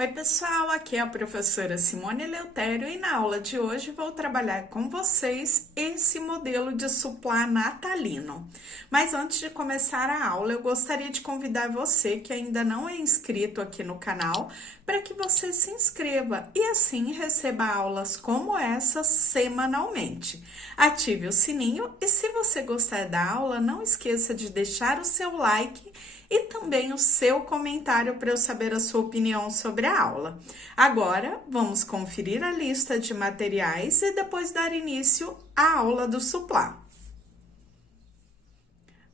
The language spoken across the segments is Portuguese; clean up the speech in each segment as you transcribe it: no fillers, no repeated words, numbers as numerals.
Oi, pessoal, aqui é a professora Simone Eleutério e na aula de hoje vou trabalhar com vocês esse modelo de suplá natalino. Mas antes de começar a aula, eu gostaria de convidar você que ainda não é inscrito aqui no canal para que você se inscreva e assim receba aulas como essa semanalmente. Ative o sininho e se você gostar da aula, não esqueça de deixar o seu like e também o seu comentário para eu saber a sua opinião sobre a aula. Agora, vamos conferir a lista de materiais e depois dar início à aula do suplá.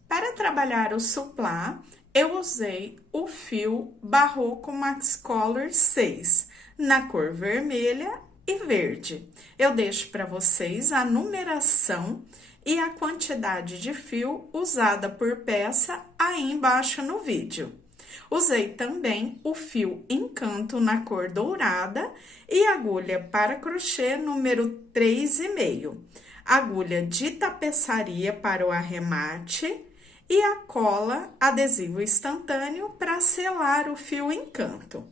Para trabalhar o suplá, eu usei o fio Barroco Max Color 6, na cor vermelha e verde. Eu deixo para vocês a numeração e a quantidade de fio usada por peça aí embaixo no vídeo. Usei também o fio Encanto na cor dourada e agulha para crochê número 3,5, agulha de tapeçaria para o arremate e a cola adesivo instantâneo para selar o fio Encanto.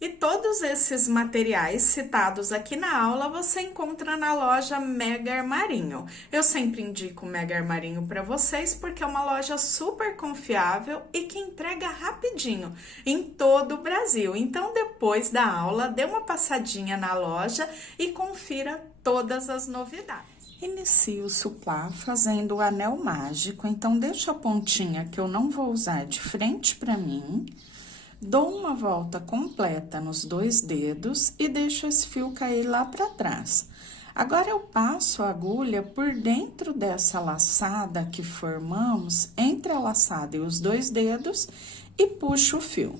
E todos esses materiais citados aqui na aula você encontra na loja Mega Armarinho. Eu sempre indico o Mega Armarinho para vocês porque é uma loja super confiável e que entrega rapidinho em todo o Brasil. Então, depois da aula, dê uma passadinha na loja e confira todas as novidades. Inicio o suplá fazendo o anel mágico, então deixo a pontinha que eu não vou usar de frente para mim. Dou uma volta completa nos 2 dedos e deixo esse fio cair lá para trás. Agora, eu passo a agulha por dentro dessa laçada que formamos entre a laçada e os 2 dedos e puxo o fio.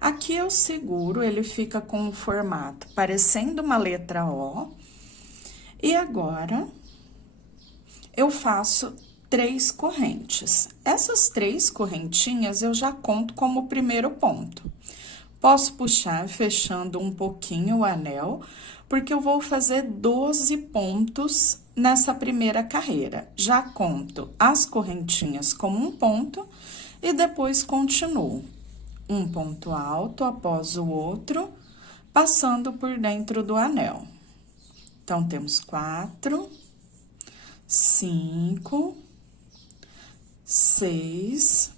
Aqui eu seguro, ele fica com o formato parecendo uma letra O. E agora, eu faço 3 correntes. Essas 3 correntinhas eu já conto como o primeiro ponto. Posso puxar fechando um pouquinho o anel, porque eu vou fazer 12 pontos nessa primeira carreira. Já conto as correntinhas como um ponto e depois continuo. Um ponto alto após o outro, passando por dentro do anel. Então, temos 4, 5... 6,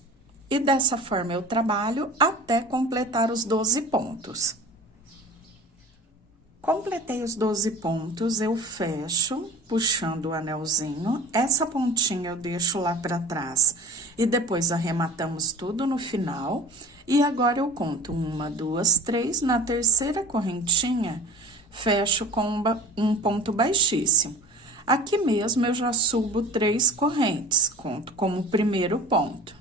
e dessa forma eu trabalho até completar os 12 pontos. Completei os 12 pontos, eu fecho, puxando o anelzinho, essa pontinha eu deixo lá para trás, e depois arrematamos tudo no final, e agora eu conto 1, 2, 3, na terceira correntinha, fecho com um ponto baixíssimo. Aqui mesmo, eu já subo 3 correntes, conto como primeiro ponto.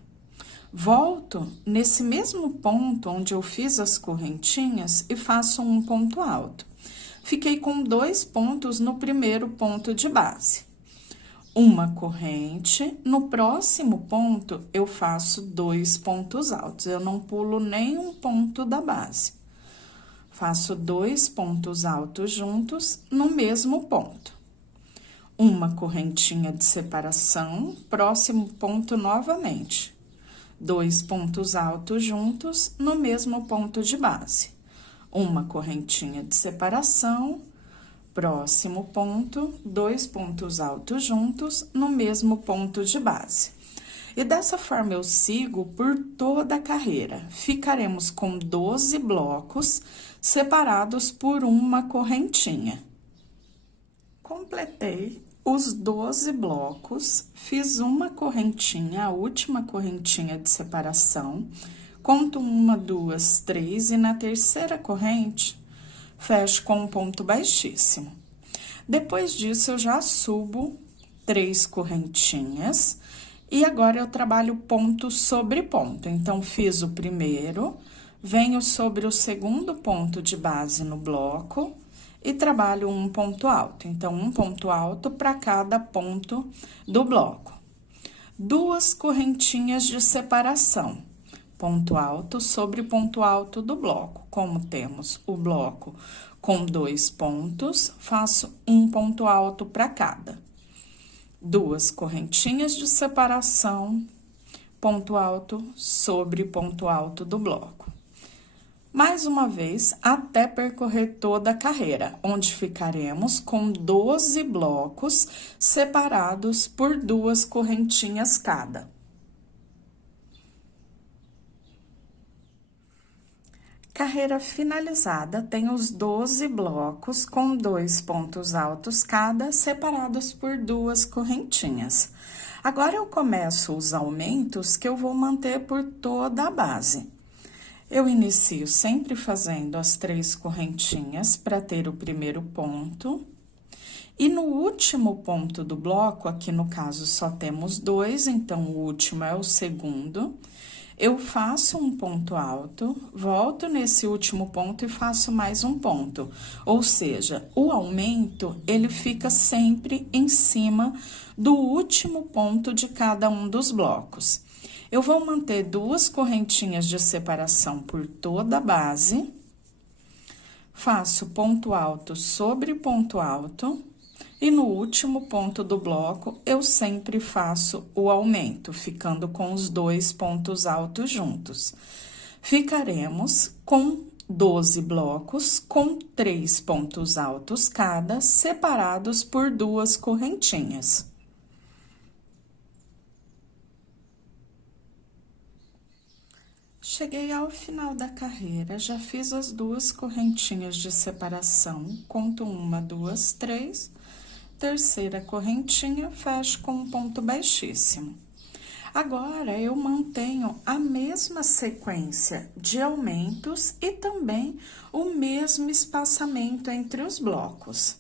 Volto nesse mesmo ponto onde eu fiz as correntinhas e faço um ponto alto. Fiquei com 2 pontos no primeiro ponto de base. Uma corrente, no próximo ponto, eu faço 2 pontos altos, eu não pulo nenhum ponto da base. Faço 2 pontos altos juntos no mesmo ponto. Uma correntinha de separação, próximo ponto novamente. 2 pontos altos juntos no mesmo ponto de base. Uma correntinha de separação, próximo ponto, 2 pontos altos juntos no mesmo ponto de base. E dessa forma eu sigo por toda a carreira. Ficaremos com 12 blocos separados por uma correntinha. Completei os 12 blocos, fiz uma correntinha, a última correntinha de separação, conto 1, 2, 3 e na terceira corrente, fecho com um ponto baixíssimo. Depois disso, eu já subo 3 correntinhas e agora eu trabalho ponto sobre ponto. Então, fiz o primeiro, venho sobre o segundo ponto de base no bloco, e trabalho um ponto alto. Então, um ponto alto para cada ponto do bloco. 2 correntinhas de separação. Ponto alto sobre ponto alto do bloco. Como temos o bloco com 2 pontos, faço um ponto alto para cada. 2 correntinhas de separação, ponto alto sobre ponto alto do bloco. Mais uma vez, até percorrer toda a carreira, onde ficaremos com 12 blocos separados por 2 correntinhas cada. Carreira finalizada tem os 12 blocos com 2 pontos altos cada, separados por 2 correntinhas. Agora, eu começo os aumentos que eu vou manter por toda a base. Eu inicio sempre fazendo as 3 correntinhas para ter o primeiro ponto. E no último ponto do bloco, aqui no caso só temos 2, então o último é o segundo. Eu faço um ponto alto, volto nesse último ponto e faço mais um ponto. Ou seja, o aumento, ele fica sempre em cima do último ponto de cada um dos blocos. Eu vou manter 2 correntinhas de separação por toda a base. Faço ponto alto sobre ponto alto. E no último ponto do bloco, eu sempre faço o aumento, ficando com os 2 pontos altos juntos. Ficaremos com 12 blocos, com 3 pontos altos cada, separados por 2 correntinhas. Cheguei ao final da carreira, já fiz as 2 correntinhas de separação, conto 1, 2, 3... Terceira correntinha, fecho com um ponto baixíssimo. Agora, eu mantenho a mesma sequência de aumentos e também o mesmo espaçamento entre os blocos.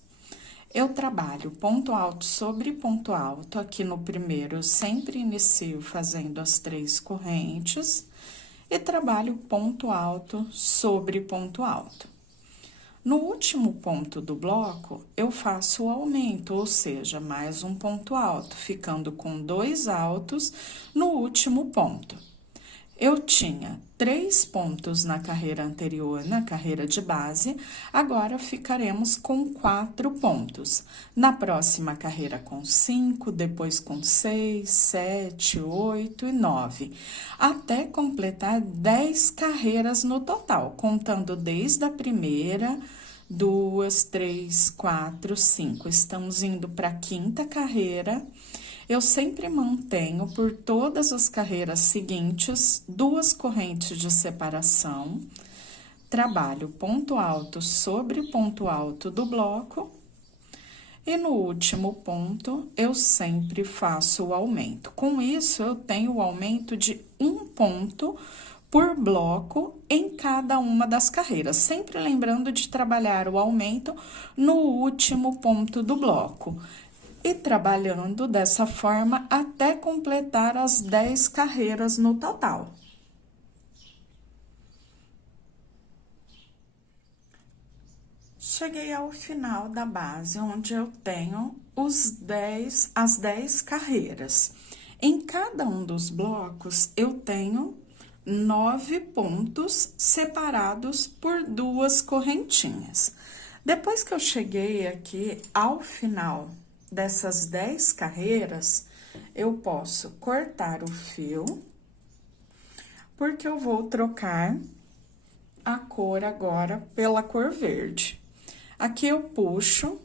Eu trabalho ponto alto sobre ponto alto, aqui no primeiro eu sempre inicio fazendo as 3 correntes e trabalho ponto alto sobre ponto alto. No último ponto do bloco, eu faço o aumento, ou seja, mais um ponto alto, ficando com 2 altos no último ponto. Eu tinha 3 pontos na carreira anterior, na carreira de base, agora ficaremos com 4 pontos. Na próxima carreira com 5, depois com 6, 7, 8 e 9, até completar 10 carreiras no total, contando desde a primeira, 2, 3, 4, 5. Estamos indo para a 5ª carreira. Eu sempre mantenho por todas as carreiras seguintes 2 correntes de separação, trabalho ponto alto sobre ponto alto do bloco e no último ponto eu sempre faço o aumento. Com isso, eu tenho o aumento de 1 ponto por bloco em cada uma das carreiras, sempre lembrando de trabalhar o aumento no último ponto do bloco. E trabalhando dessa forma até completar as 10 carreiras no total. Cheguei ao final da base, onde eu tenho as 10 carreiras. Em cada um dos blocos, eu tenho 9 pontos separados por 2 correntinhas. Depois que eu cheguei aqui ao final dessas 10 carreiras, eu posso cortar o fio, porque eu vou trocar a cor agora pela cor verde. Aqui eu puxo,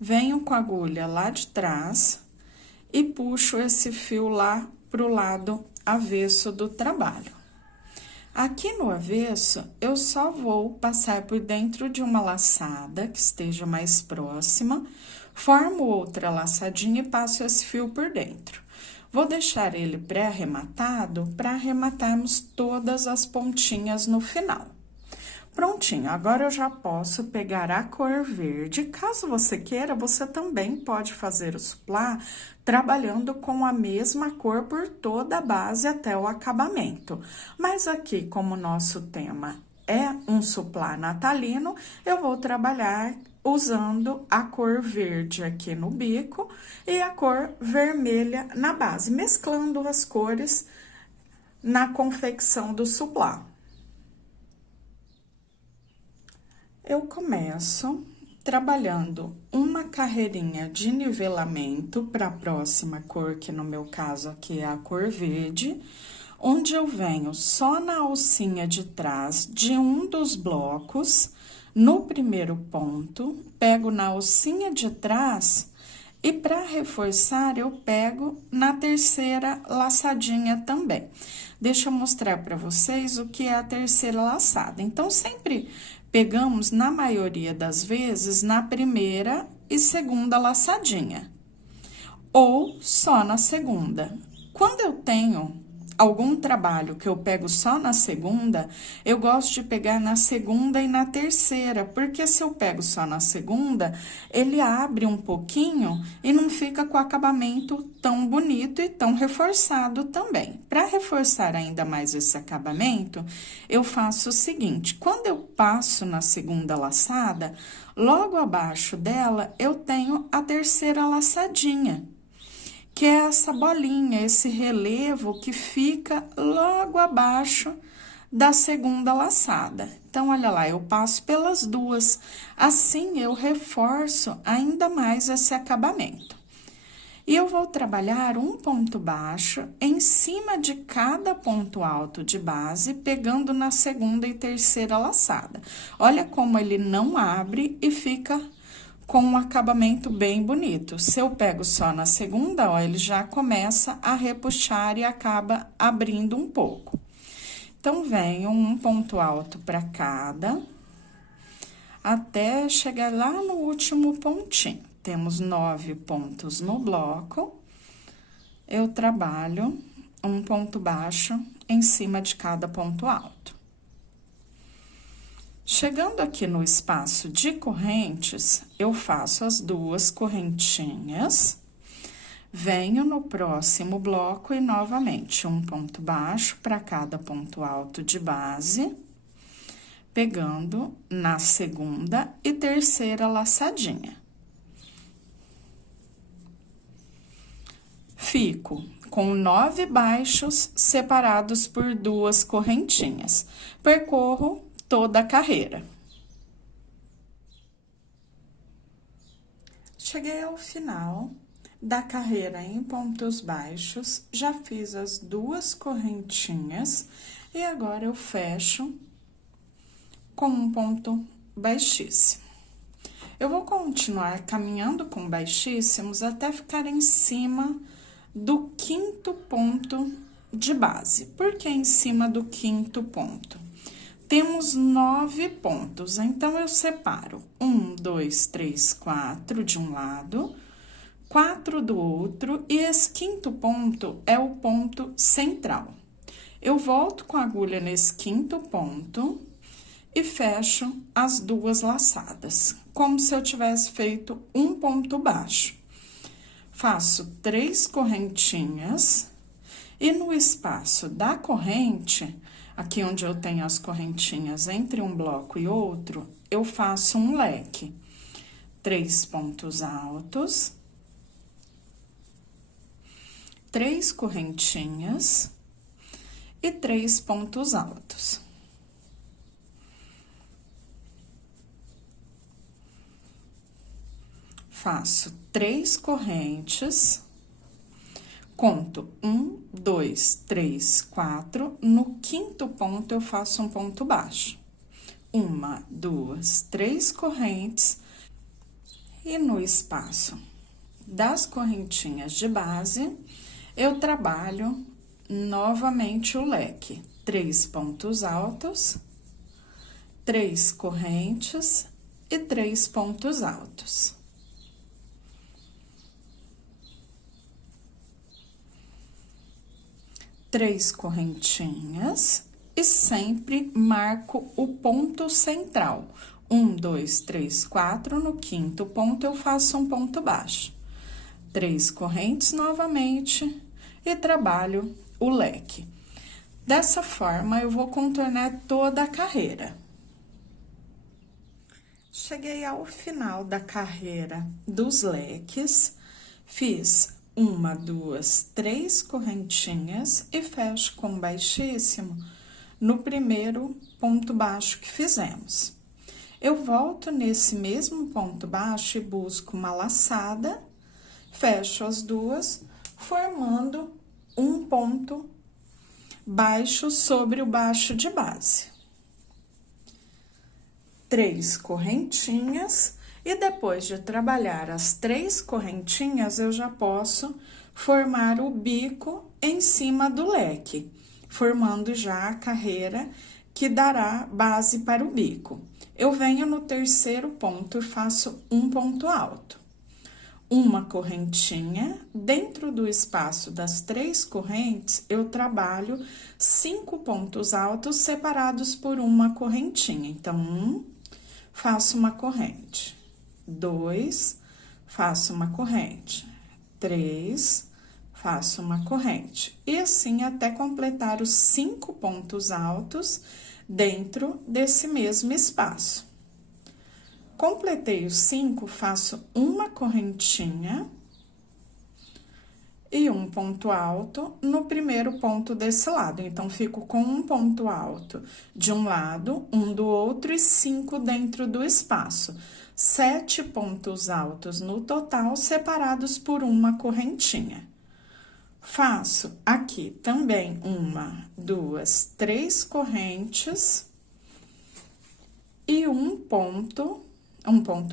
venho com a agulha lá de trás e puxo esse fio lá pro lado avesso do trabalho. Aqui no avesso, eu só vou passar por dentro de uma laçada que esteja mais próxima, formo outra laçadinha e passo esse fio por dentro. Vou deixar ele pré-arrematado para arrematarmos todas as pontinhas no final. Prontinho, agora eu já posso pegar a cor verde. Caso você queira, você também pode fazer o suplá trabalhando com a mesma cor por toda a base até o acabamento. Mas aqui, como o nosso tema é um suplá natalino, eu vou trabalhar usando a cor verde aqui no bico e a cor vermelha na base, mesclando as cores na confecção do suplá. Eu começo trabalhando uma carreirinha de nivelamento para a próxima cor, que no meu caso aqui é a cor verde, onde eu venho só na alcinha de trás de um dos blocos, no primeiro ponto, pego na alcinha de trás e para reforçar eu pego na terceira laçadinha também. Deixa eu mostrar para vocês o que é a terceira laçada. Então, sempre pegamos, na maioria das vezes, na primeira e segunda laçadinha, ou só na segunda. Quando eu tenho algum trabalho que eu pego só na segunda, eu gosto de pegar na segunda e na terceira, porque se eu pego só na segunda, ele abre um pouquinho e não fica com o acabamento tão bonito e tão reforçado também. Para reforçar ainda mais esse acabamento, eu faço o seguinte: quando eu passo na segunda laçada, logo abaixo dela eu tenho a terceira laçadinha, que é essa bolinha, esse relevo que fica logo abaixo da segunda laçada. Então, olha lá, eu passo pelas duas, assim eu reforço ainda mais esse acabamento. E eu vou trabalhar um ponto baixo em cima de cada ponto alto de base, pegando na segunda e terceira laçada. Olha como ele não abre e fica com um acabamento bem bonito. Se eu pego só na segunda, ó, ele já começa a repuxar e acaba abrindo um pouco. Então, venho um ponto alto para cada, até chegar lá no último pontinho. Temos 9 pontos no bloco. Eu trabalho um ponto baixo em cima de cada ponto alto. Chegando aqui no espaço de correntes, eu faço as duas correntinhas, venho no próximo bloco e novamente um ponto baixo para cada ponto alto de base, pegando na segunda e terceira laçadinha. Fico com 9 baixos separados por duas correntinhas. Percorro toda a carreira. Cheguei ao final da carreira em pontos baixos, já fiz as duas correntinhas e agora eu fecho com um ponto baixíssimo. Eu vou continuar caminhando com baixíssimos até ficar em cima do quinto ponto de base. Por que em cima do quinto ponto? Temos 9 pontos, então eu separo 1, 2, 3, 4 de um lado, 4 do outro, e esse quinto ponto é o ponto central. Eu volto com a agulha nesse quinto ponto e fecho as duas laçadas, como se eu tivesse feito um ponto baixo. Faço 3 correntinhas e no espaço da corrente, aqui onde eu tenho as correntinhas entre um bloco e outro, eu faço um leque. 3 pontos altos, 3 correntinhas e 3 pontos altos. Faço 3 correntes, conto 1, 2, 3, 4, no quinto ponto eu faço um ponto baixo. 1, 2, 3 correntes, e no espaço das correntinhas de base, eu trabalho novamente o leque. 3 pontos altos, 3 correntes e 3 pontos altos. Três correntinhas e sempre marco o ponto central. 1, 2, 3, 4, no quinto ponto eu faço um ponto baixo. 3 correntes novamente e trabalho o leque. Dessa forma, eu vou contornar toda a carreira. Cheguei ao final da carreira dos leques, fiz 1, 2, 3 correntinhas e fecho com baixíssimo no primeiro ponto baixo que fizemos. Eu volto nesse mesmo ponto baixo e busco uma laçada, fecho as duas, formando um ponto baixo sobre o baixo de base. 3 correntinhas, e depois de trabalhar as 3 correntinhas, eu já posso formar o bico em cima do leque, formando já a carreira que dará base para o bico. Eu venho no terceiro ponto e faço um ponto alto. Uma correntinha, dentro do espaço das 3 correntes, eu trabalho 5 pontos altos separados por uma correntinha. Então, faço uma corrente, 2, faço uma corrente, 3, faço uma corrente. E assim até completar os 5 pontos altos dentro desse mesmo espaço. Completei os 5, faço uma correntinha e um ponto alto no primeiro ponto desse lado. Então, fico com um ponto alto de um lado, um do outro e 5 dentro do espaço. 7 pontos altos no total, separados por uma correntinha. Faço aqui também 1, 2, 3 correntes e um ponto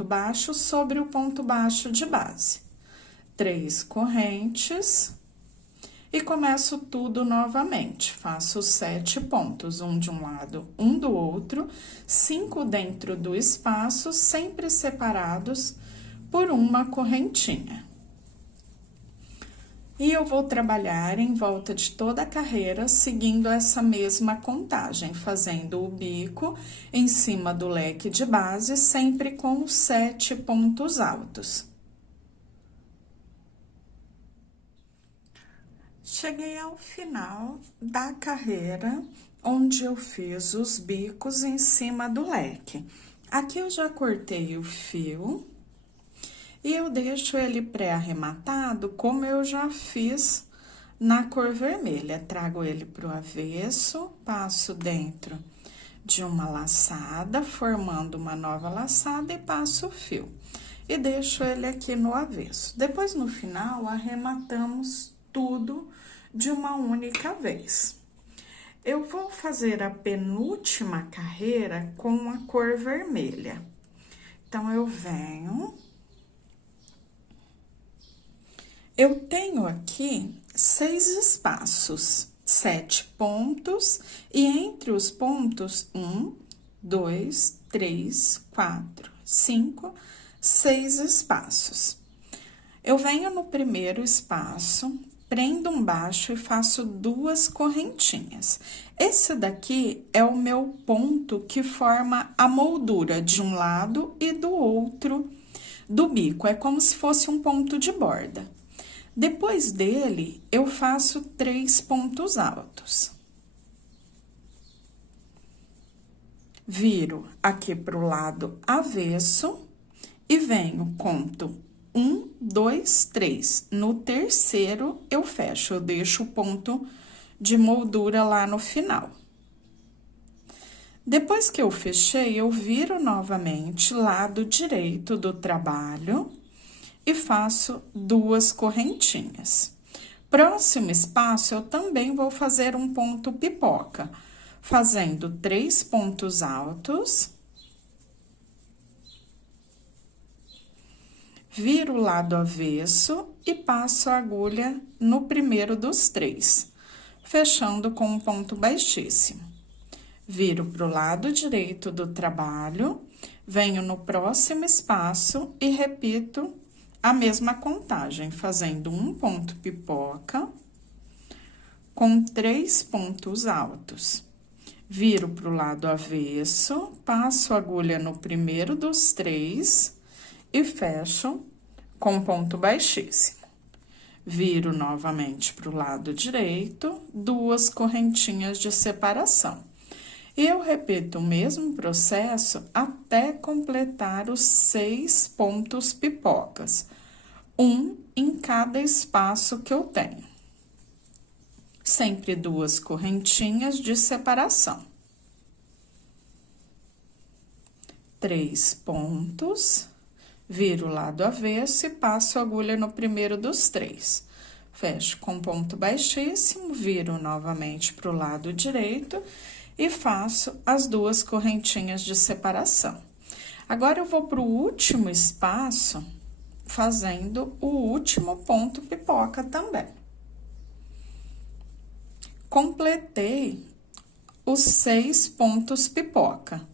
baixo sobre o ponto baixo de base. 3 correntes e começo tudo novamente. Faço 7 pontos, um de um lado, um do outro, 5 dentro do espaço, sempre separados por uma correntinha. E eu vou trabalhar em volta de toda a carreira, seguindo essa mesma contagem, fazendo o bico em cima do leque de base, sempre com os 7 pontos altos. Cheguei ao final da carreira, onde eu fiz os bicos em cima do leque. Aqui eu já cortei o fio. E eu deixo ele pré-arrematado, como eu já fiz na cor vermelha. Trago ele pro avesso, passo dentro de uma laçada, formando uma nova laçada e passo o fio. E deixo ele aqui no avesso. Depois, no final, arrematamos tudo de uma única vez. Eu vou fazer a penúltima carreira com a cor vermelha. Então, eu venho... Eu tenho aqui 6 espaços, 7 pontos, e entre os pontos, 1, 2, 3, 4, 5, 6 espaços. Eu venho no primeiro espaço, prendo um baixo e faço 2 correntinhas. Esse daqui é o meu ponto que forma a moldura de um lado e do outro do bico, é como se fosse um ponto de borda. Depois dele, eu faço 3 pontos altos. Viro aqui pro lado avesso e venho, conto 1, 2, 3. No terceiro, eu fecho, eu deixo o ponto de moldura lá no final. Depois que eu fechei, eu viro novamente lado direito do trabalho e faço 2 correntinhas. Próximo espaço, eu também vou fazer um ponto pipoca, fazendo 3 pontos altos. Viro o lado avesso e passo a agulha no primeiro dos 3, fechando com um ponto baixíssimo. Viro pro lado direito do trabalho, venho no próximo espaço e repito a mesma contagem, fazendo um ponto pipoca com 3 pontos altos. Viro pro lado avesso, passo a agulha no primeiro dos 3 e fecho com ponto baixíssimo. Viro novamente pro lado direito, 2 correntinhas de separação. E eu repito o mesmo processo até completar os 6 pontos pipocas, um em cada espaço que eu tenho. Sempre 2 correntinhas de separação. 3 pontos, viro o lado avesso e passo a agulha no primeiro dos 3, fecho com ponto baixíssimo, viro novamente para o lado direito e faço as 2 correntinhas de separação. Agora, eu vou para o último espaço, fazendo o último ponto pipoca também. Completei os 6 pontos pipoca.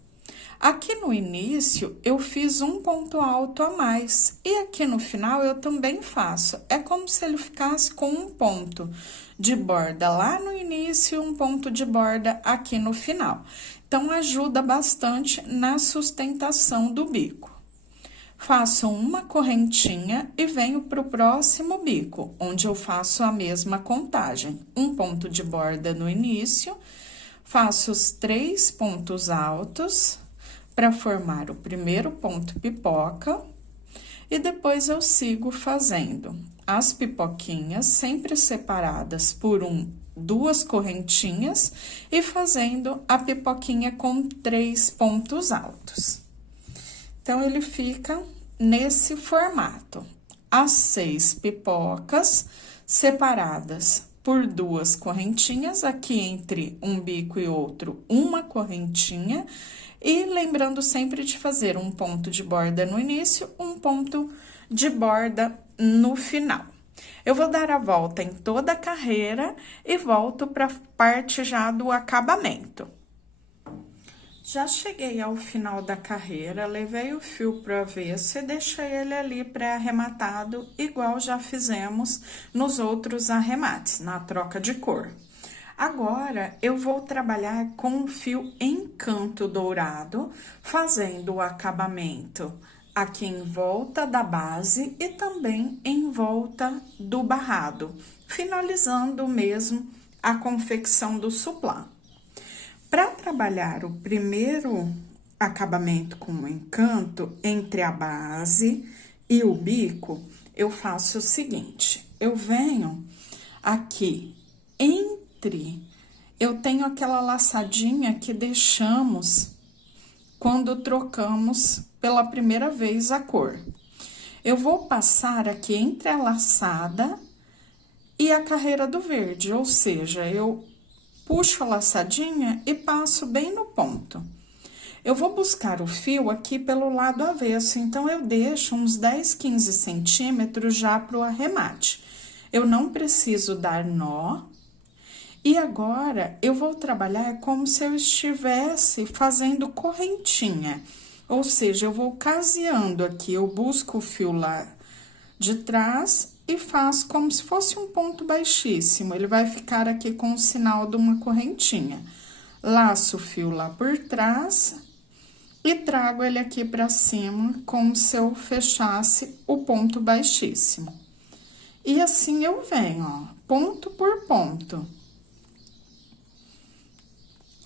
Aqui no início, eu fiz um ponto alto a mais, e aqui no final eu também faço. É como se ele ficasse com um ponto de borda lá no início e um ponto de borda aqui no final. Então, ajuda bastante na sustentação do bico. Faço uma correntinha e venho para o próximo bico, onde eu faço a mesma contagem. Um ponto de borda no início, faço os 3 pontos altos para formar o primeiro ponto pipoca, e depois eu sigo fazendo as pipoquinhas sempre separadas por 2 correntinhas e fazendo a pipoquinha com 3 pontos altos. Então, ele fica nesse formato, as 6 pipocas separadas por 2 correntinhas, aqui entre um bico e outro, uma correntinha, e lembrando sempre de fazer um ponto de borda no início, um ponto de borda no final. Eu vou dar a volta em toda a carreira e volto para a parte já do acabamento. Já cheguei ao final da carreira, levei o fio pro avesso e deixei ele ali pré-arrematado, igual já fizemos nos outros arremates, na troca de cor. Agora, eu vou trabalhar com o fio Encanto dourado, fazendo o acabamento aqui em volta da base e também em volta do barrado, finalizando mesmo a confecção do suplá. Para trabalhar o primeiro acabamento com o encanto, entre a base e o bico, eu faço o seguinte, eu venho aqui eu tenho aquela laçadinha que deixamos quando trocamos pela primeira vez a cor. Eu vou passar aqui entre a laçada e a carreira do verde, ou seja, eu puxo a laçadinha e passo bem no ponto. Eu vou buscar o fio aqui pelo lado avesso, então eu deixo uns 10, 15 centímetros já para o arremate. Eu não preciso dar nó. E agora, eu vou trabalhar como se eu estivesse fazendo correntinha. Ou seja, eu vou caseando aqui, eu busco o fio lá de trás e faço como se fosse um ponto baixíssimo. Ele vai ficar aqui com o sinal de uma correntinha. Laço o fio lá por trás e trago ele aqui pra cima, como se eu fechasse o ponto baixíssimo. E assim eu venho, ó, ponto por ponto.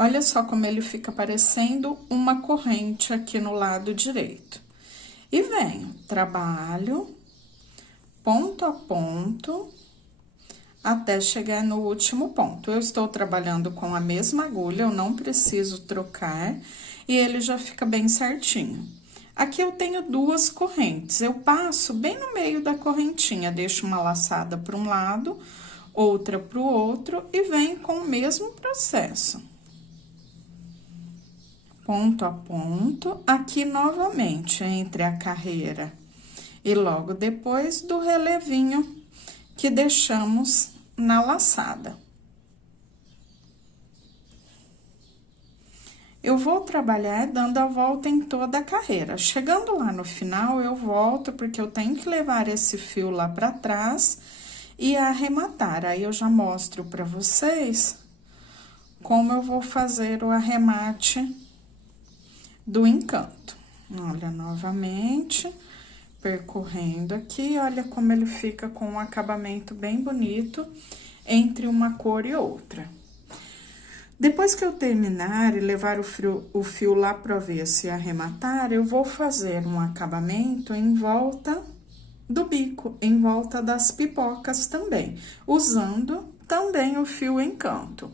Olha só como ele fica parecendo uma corrente aqui no lado direito. E venho, trabalho ponto a ponto até chegar no último ponto. Eu estou trabalhando com a mesma agulha, eu não preciso trocar e ele já fica bem certinho. Aqui eu tenho 2 correntes, eu passo bem no meio da correntinha, deixo uma laçada para um lado, outra para o outro e venho com o mesmo processo. Ponto a ponto, aqui novamente, entre a carreira e logo depois do relevinho que deixamos na laçada. Eu vou trabalhar dando a volta em toda a carreira. Chegando lá no final, eu volto, porque eu tenho que levar esse fio lá pra trás e arrematar. Aí, eu já mostro pra vocês como eu vou fazer o arremate do encanto. Olha, novamente, percorrendo aqui, olha como ele fica com um acabamento bem bonito entre uma cor e outra. Depois que eu terminar e levar o fio lá pro avesso e arrematar, eu vou fazer um acabamento em volta do bico, em volta das pipocas também, usando também o fio Encanto.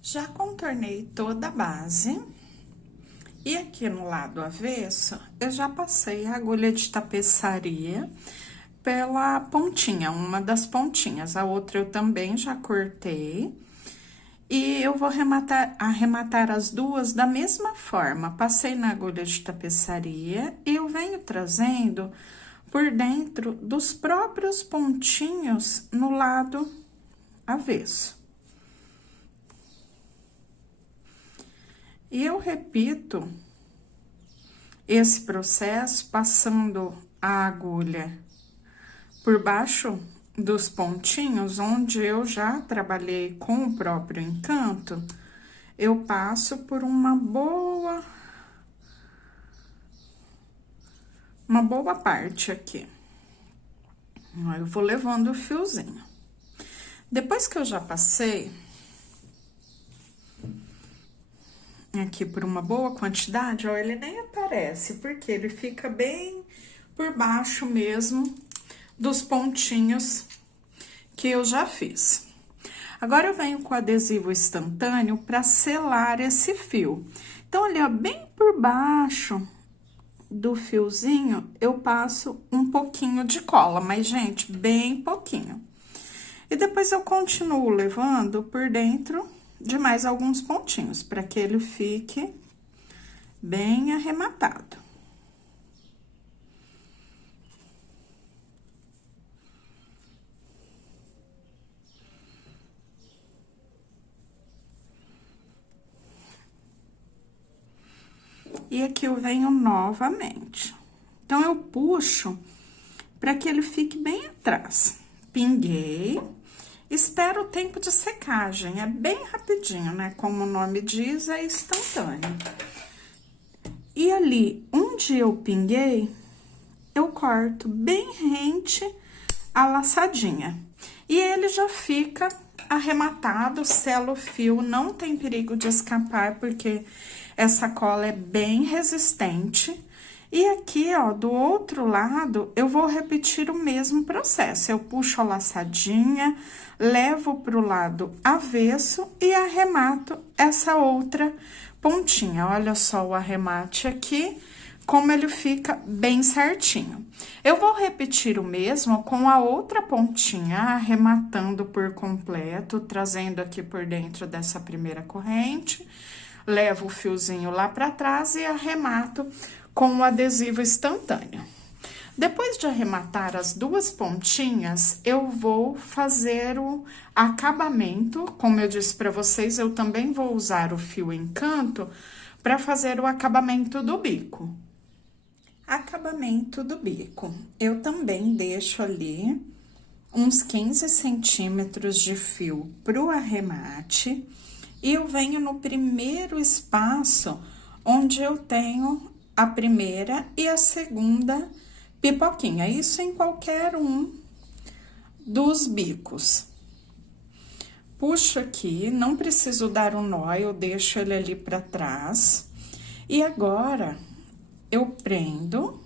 Já contornei toda a base, e aqui no lado avesso, eu já passei a agulha de tapeçaria pela pontinha, uma das pontinhas. A outra eu também já cortei. E eu vou arrematar as duas da mesma forma. Passei na agulha de tapeçaria e eu venho trazendo por dentro dos próprios pontinhos no lado avesso. E eu repito esse processo passando a agulha por baixo dos pontinhos, onde eu já trabalhei com o próprio encanto, eu passo por uma boa parte aqui. Eu vou levando o fiozinho. Depois que eu já passei aqui por uma boa quantidade, ó, ele nem aparece, porque ele fica bem por baixo mesmo dos pontinhos que eu já fiz. Agora, eu venho com adesivo instantâneo para selar esse fio. Então, ali, ó, bem por baixo do fiozinho, eu passo um pouquinho de cola, mas, gente, bem pouquinho. E depois eu continuo levando por dentro de mais alguns pontinhos, para que ele fique bem arrematado. E aqui eu venho novamente. Então, eu puxo para que ele fique bem atrás. Pinguei, espero o tempo de secagem, é bem rapidinho, né? Como o nome diz, é instantâneo. E ali, onde eu pinguei, eu corto bem rente a laçadinha. E ele já fica arrematado, sela o fio, não tem perigo de escapar, porque essa cola é bem resistente. E aqui, ó, do outro lado, eu vou repetir o mesmo processo. Eu puxo a laçadinha, levo pro lado avesso e arremato essa outra pontinha. Olha só o arremate aqui, como ele fica bem certinho. Eu vou repetir o mesmo com a outra pontinha, arrematando por completo, trazendo aqui por dentro dessa primeira corrente. Levo o fiozinho lá pra trás e arremato com o adesivo instantâneo. Depois de arrematar as duas pontinhas, eu vou fazer o acabamento. Como eu disse para vocês, eu também vou usar o fio encanto para fazer o acabamento do bico. Acabamento do bico. Eu também deixo ali uns 15 centímetros de fio pro arremate. E eu venho no primeiro espaço onde eu tenho a primeira e a segunda pipoquinha. Isso em qualquer um dos bicos. Puxo aqui, não preciso dar um nó, eu deixo ele ali pra trás. E agora, eu prendo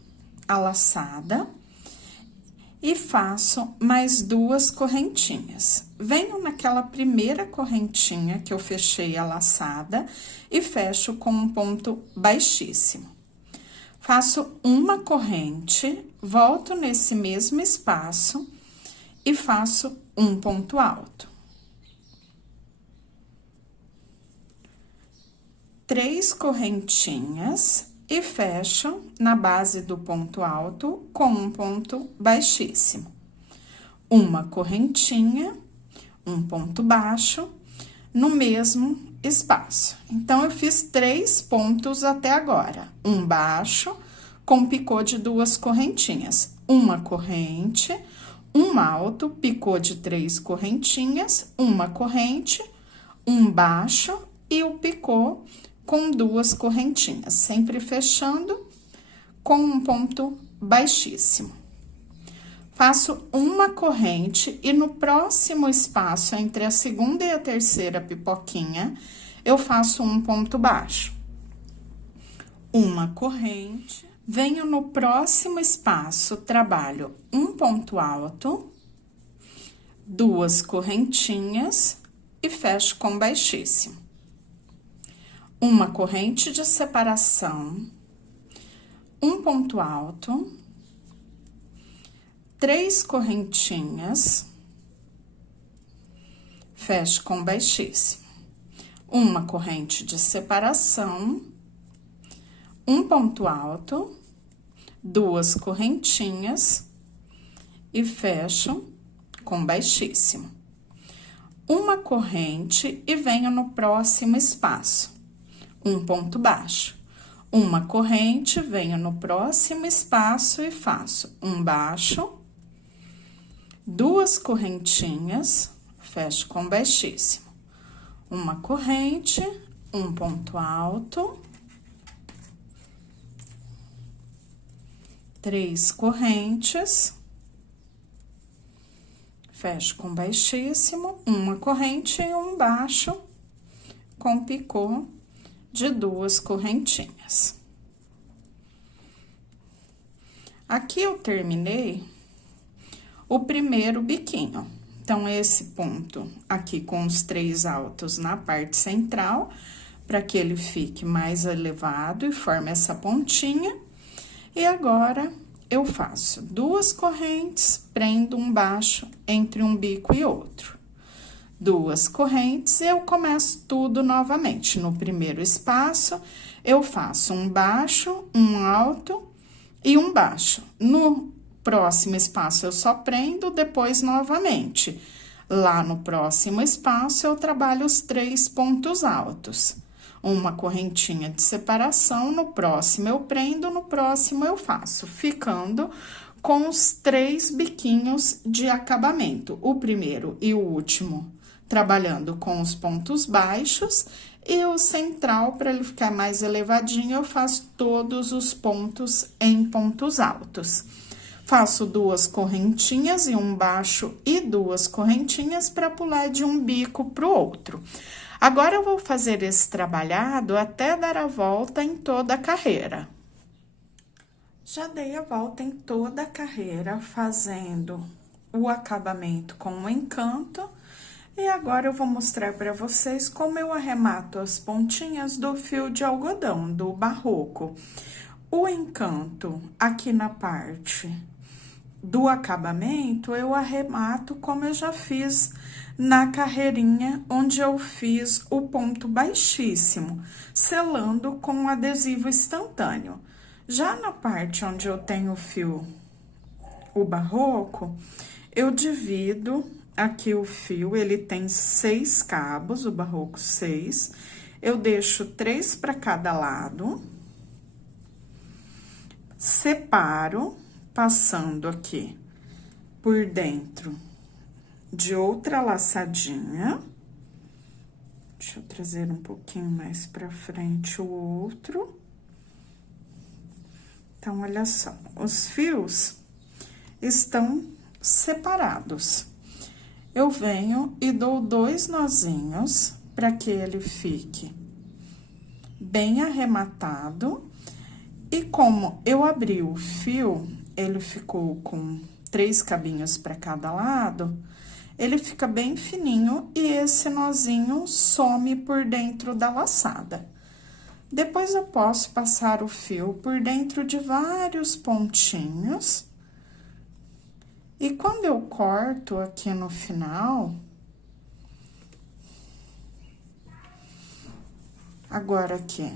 a laçada e faço mais duas correntinhas. Venho naquela primeira correntinha que eu fechei a laçada e fecho com um ponto baixíssimo. Faço uma corrente, volto nesse mesmo espaço e faço um ponto alto. 3 correntinhas e fecho na base do ponto alto com um ponto baixíssimo. Uma correntinha, um ponto baixo, no mesmo espaço. Então, eu fiz 3 pontos até agora. Um baixo, com picô de 2 correntinhas. Uma corrente, um alto, picô de 3 correntinhas, uma corrente, um baixo e o picô com 2 correntinhas. Sempre fechando com um ponto baixíssimo. Faço uma corrente e no próximo espaço, entre a segunda e a terceira pipoquinha, eu faço um ponto baixo. Uma corrente, venho no próximo espaço, trabalho um ponto alto, 2 correntinhas e fecho com baixíssimo. Uma corrente de separação, um ponto alto, 3 correntinhas, fecho com baixíssimo. Uma corrente de separação, um ponto alto, 2 correntinhas e fecho com baixíssimo. Uma corrente e venho no próximo espaço, um ponto baixo. Uma corrente, venho no próximo espaço e faço um baixo, 2 correntinhas, fecho com baixíssimo. Uma corrente, um ponto alto, 3 correntes, fecho com baixíssimo, uma corrente e um baixo com picô de 2 correntinhas. Aqui eu terminei o primeiro biquinho. Então, esse ponto aqui com os 3 altos na parte central, para que ele fique mais elevado e forme essa pontinha. E agora, eu faço 2 correntes, prendo um baixo entre um bico e outro. 2 correntes, e eu começo tudo novamente. No primeiro espaço, eu faço um baixo, um alto e um baixo. No próximo espaço, eu só prendo, depois novamente. Lá no próximo espaço, eu trabalho os 3 pontos altos. Uma correntinha de separação, no próximo eu prendo, no próximo eu faço, ficando com os 3 biquinhos de acabamento. O primeiro e o último trabalhando com os pontos baixos, e o central, para ele ficar mais elevadinho, eu faço todos os pontos em pontos altos. Faço 2 correntinhas e um baixo e 2 correntinhas para pular de um bico para o outro. Agora, eu vou fazer esse trabalhado até dar a volta em toda a carreira. Já dei a volta em toda a carreira, fazendo o acabamento com o encanto. E agora, eu vou mostrar para vocês como eu arremato as pontinhas do fio de algodão, do barroco. O encanto, aqui na parte do acabamento, eu arremato como eu já fiz na carreirinha, onde eu fiz o ponto baixíssimo, selando com adesivo instantâneo. Já na parte onde eu tenho o fio, o barroco, eu divido aqui o fio, ele tem 6 cabos, o barroco 6. Eu deixo 3 para cada lado. Separo, passando aqui por dentro de outra laçadinha. Deixa eu trazer um pouquinho mais pra frente o outro. Então, olha só, os fios estão separados. Eu venho e dou 2 nozinhos para que ele fique bem arrematado. E como eu abri o fio, ele ficou com 3 cabinhos para cada lado, ele fica bem fininho e esse nozinho some por dentro da laçada. Depois, eu posso passar o fio por dentro de vários pontinhos. E quando eu corto aqui no final, agora aqui,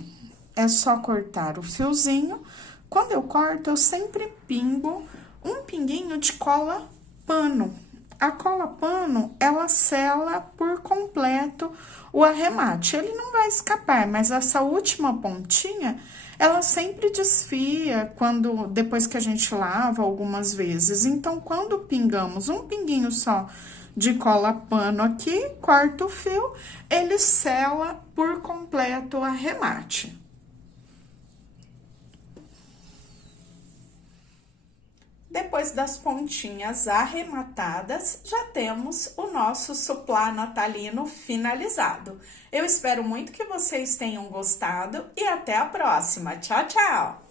é só cortar o fiozinho. Quando eu corto, eu sempre pingo um pinguinho de cola pano. A cola pano, ela sela por completo o arremate. Ele não vai escapar, mas essa última pontinha, ela sempre desfia depois que a gente lava algumas vezes. Então, quando pingamos um pinguinho só de cola pano aqui, corta o fio, ele sela por completo o arremate. Depois das pontinhas arrematadas, já temos o nosso suplá natalino finalizado. Eu espero muito que vocês tenham gostado e até a próxima. Tchau, tchau!